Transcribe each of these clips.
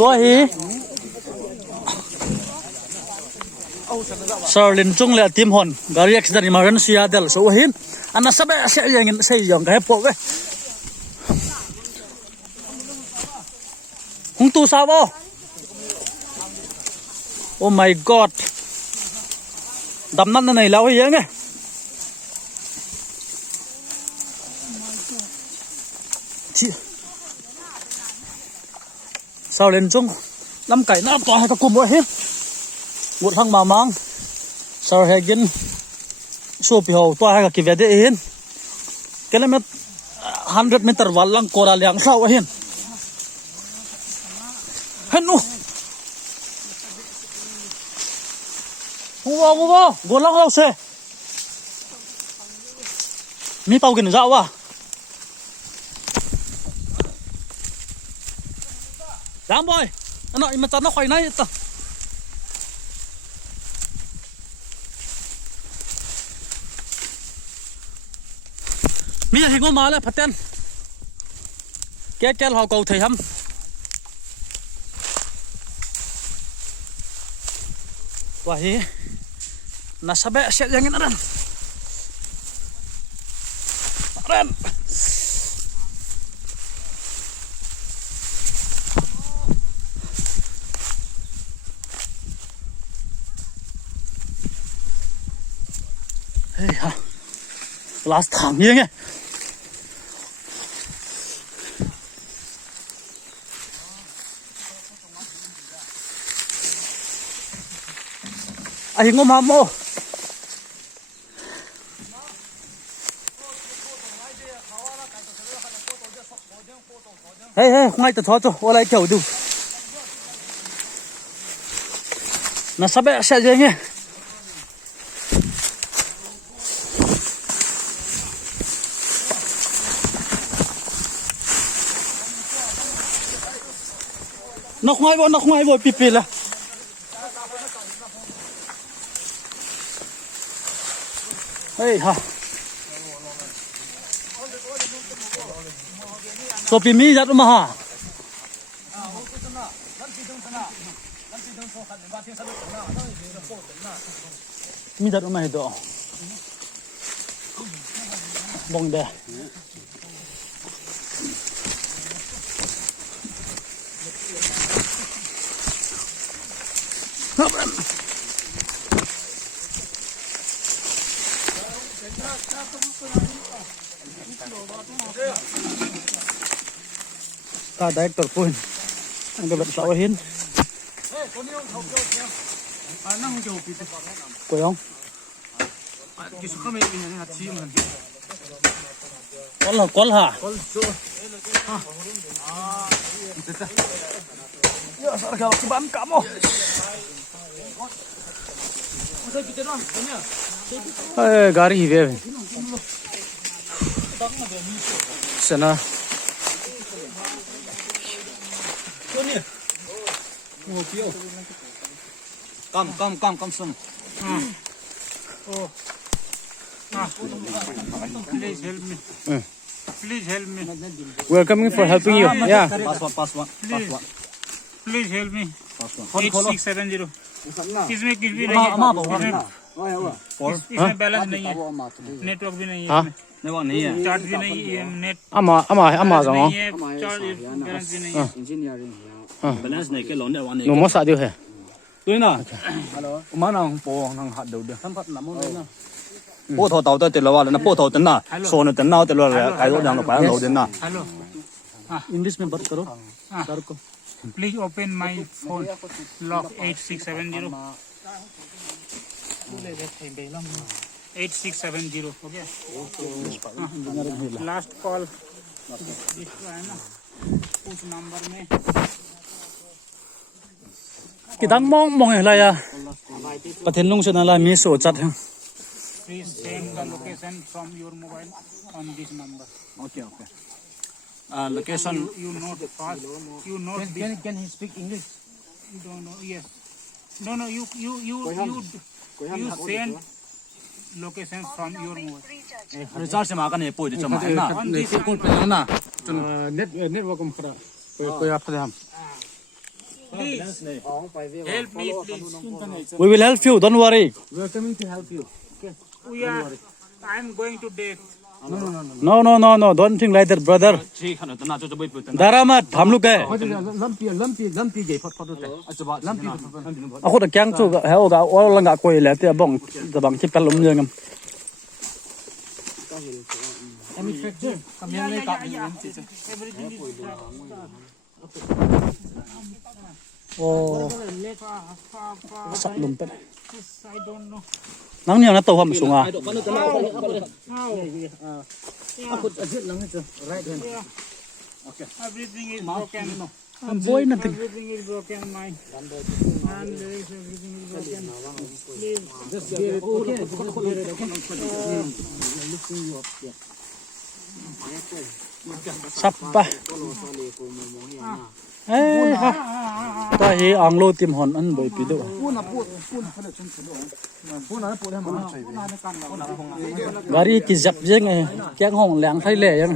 ตัวฮีSarlin chung le tim hon gari accident emergency adel so hin ana sabe se yang se yang ka po ve hung tu sa bo oh my god dam nan này lao hi yang chi Sarlin chung lam kai na to ha ka kum bo hi một thằng mà mang sau hay gen số pi hậu toa hay cái về đấy hin cái này 100 m vàng cora liang sau hin hen nu mua buồn lắm đâu xe mi tàu cái này dạo à dám boy nó mà chặt nó khoai này ta mi hình ngô má lại phát tên kéo họ cầu thầy hâm wahai nasabe siya yang ran hey ha last thằng như nghe anh ngô mà mô hey ngay từ thoát cho lại kiểu đủ nó sắp bị sẽ gì nghe nó không ai vô pipi là hey ha so pi mi jat ma ha mi jat ma do bong de ta director pun ang gabat sawahin koyong kol ha ya sarga kiban kamu gari hive sana Come some. Please help me. Please help me. We are coming for helping you. Yeah. Pass one. Please help me. 8670. किसमें किस भी इसमें balance नहीं है network भी नहीं है network नहीं है चार्ज भी नहीं है नेट ama नहीं है चार्ज बैलेंस भी नहीं है balance này cái lon này one này no mo sa dio he tôi nè mà nào bộ thằng hạt đầu được thằng phát lắm rồi nè bộ thầu tàu tới từ lâu rồi nè bộ thầu tính nè số này tính nào từ lâu rồi cái đó đang nó phải đầu đến nè hello English में बात करो sir को please open my phone lock 8670 8670 okay last call है ना उस number में cái đang mong này là có thể lung xuống là mi số chặt please send the location from your mobile on this number okay location you note fast you note can he speak English you don't know yes no you send location from your mobile recharge mà cái này bồi cho mà na cái con phải na network kom khara koy aap de ham Please help me, please. We will help you. Don't worry. We are coming to help you. We are. I'm going to death. No. Don't think like that, brother. Daramat, हम लोग है. Lumpy gay for the lumpy. Aku dah kiang tu, heo ga orang ngak koi le, tiap bang, tabang cipel umjeng. Everything is Oh, sat lumpet. I don't know. Nang niang na tàu hầm xuống à? Everything is broken. Boy na ting. Everything is broken. My hand, everything is broken. Please. Sắp ba. Ê ha. Ta hi ang lo tim hon an boy pi do. Gari ki zap je ngai. Kyang hong lang thai le yang.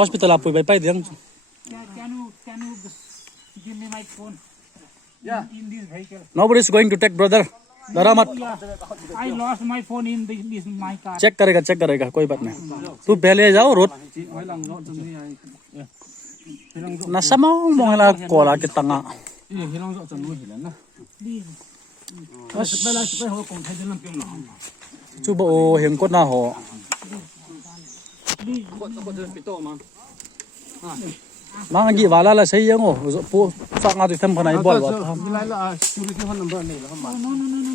Hospital apoi bai pai diang. Can you give me my phone? Yeah. In this vehicle. Nobody is going to take, brother. Daramat. Yeah. I lost my phone in this my car. Check करेगा कोई बात नहीं तू पहले जाओ road nasa mo mga kola kita nga coba oh hengkot na ho mga gi wala la sai yang oh pu sa nga tu tham panai bol wa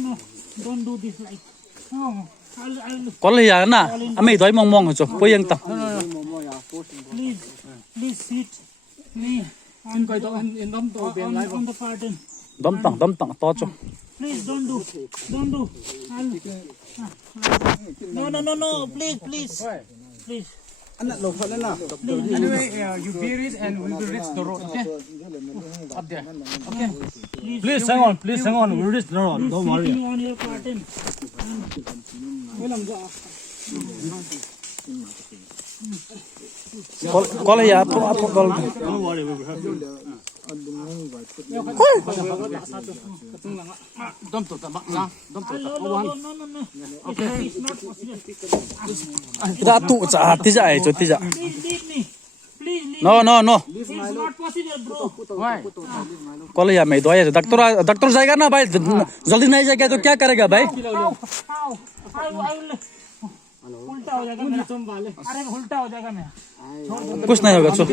No. Don't do this like. No. có lý à na ami doi mong mong cho po yang ta Please sit me on the pardon. dom tang to cho Please don't do. No. Please. Anyway, you bear it and we will reach the road, okay? Up there. Okay. please hang on we reach the road don't worry Sitting on your pardon. có lý à to apa kol Dump to the back. No. It's not possible. kita tu cha ti ja ai cho ti ja Please leave me. Please leave. no It's not possible, bro. Why? có lý à mày doi doctor जाएगा ना भाई जल्दी नहीं जाएगा तो क्या करेगा भाई How? I will. उल्टा हो जाएगा मेरा। अरे उल्टा हो जाएगा मेरा। कुछ नहीं होगा चल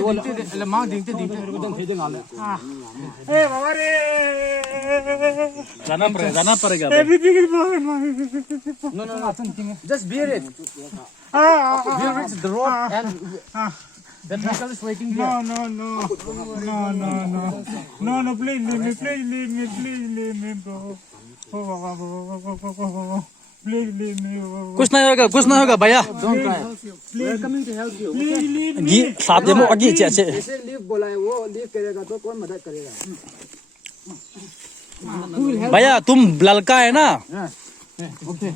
ए बाबा रे। जाना पड़ेगा भाई Everything is broken. No. Just bear it. We'll reach the road and the vehicle is waiting here. No, please leave me, bro. Please leave me. कुछ नहीं होगा भैया Don't cry. We are coming to help you. Please leave me. गी साथ में आगे चे जैसे लीव बोला है वो लीव करेगा तो कौन मदद करेगा भैया तुम लड़का है ना Okay.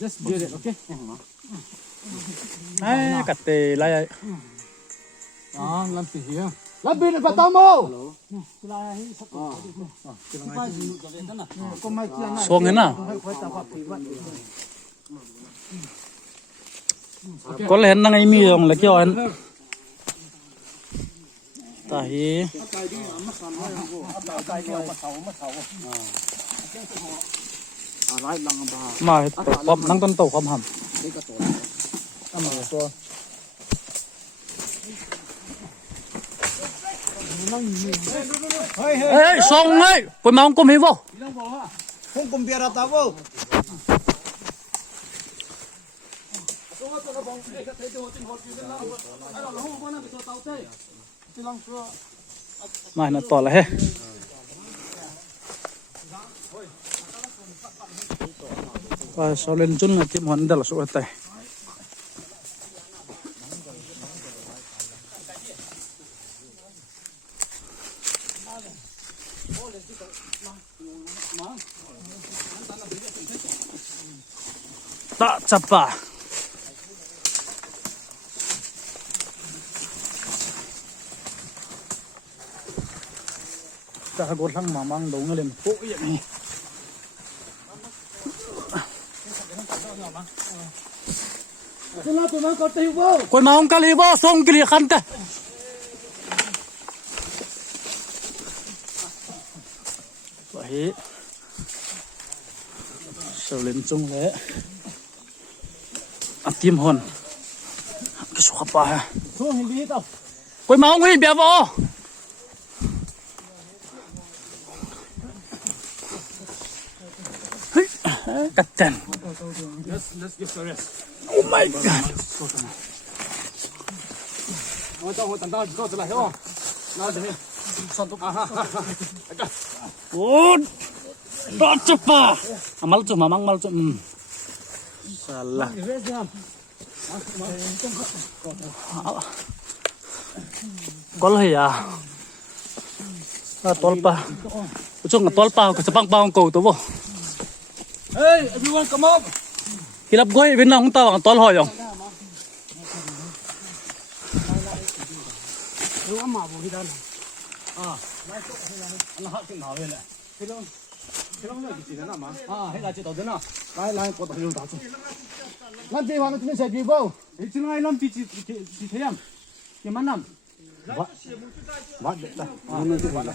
Just bear it, okay? कत्ते लाया Lumpy here. लंबी ने बताओ मो सोंग है ना कल है ना Emmy दong lagi on tahi mà bom nang ton tàu không hầm ê song ấy quay máu cùng hiểu vô không cùng bia ra tao vô mà nó to là hết và sau lên chung là kiếm hoàn là số tay Ta chapa. Ta gột thang mà mang đúng lên phụ vậy này. Tụi nó có tiêu vô. Quay mà không cali bo song kili khăn ta. Vậy. Sầu lên chung đấy. Tim hồn. Cái số khắp ba. Xuống hình đi tao. Quay mà không hình bia vô. Cắt chân. Let's give the rest. Oh my god. Tôi cho hội tận tao có lại không? Nào thế này. Good. Tak cepat. Amal tu mamang mal tu. Salah. Kol ya. Tolpa. Ucung tolpa ke sepang pang kau tu bo. Hey, everyone come up. Hilap goi bên nào không tao ang tol hoy yong. Lu amma bu hidan. Anh học tiếng nào vậy nè? Cái lông này chỉ là nào mà? Hay là chỉ đầu tiên à? Lại có tao dùng tao chung. Làm gì mà nó chưa sẽ đi vô. Cái tiếng này làm chỉ thế em. Cái mà nằm. Bắt được đây. Nó chưa bắt được.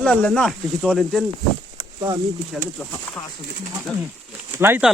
Lần lần nào thì cho lên tên ta mi thì sẽ được hạ hạ. Lai ta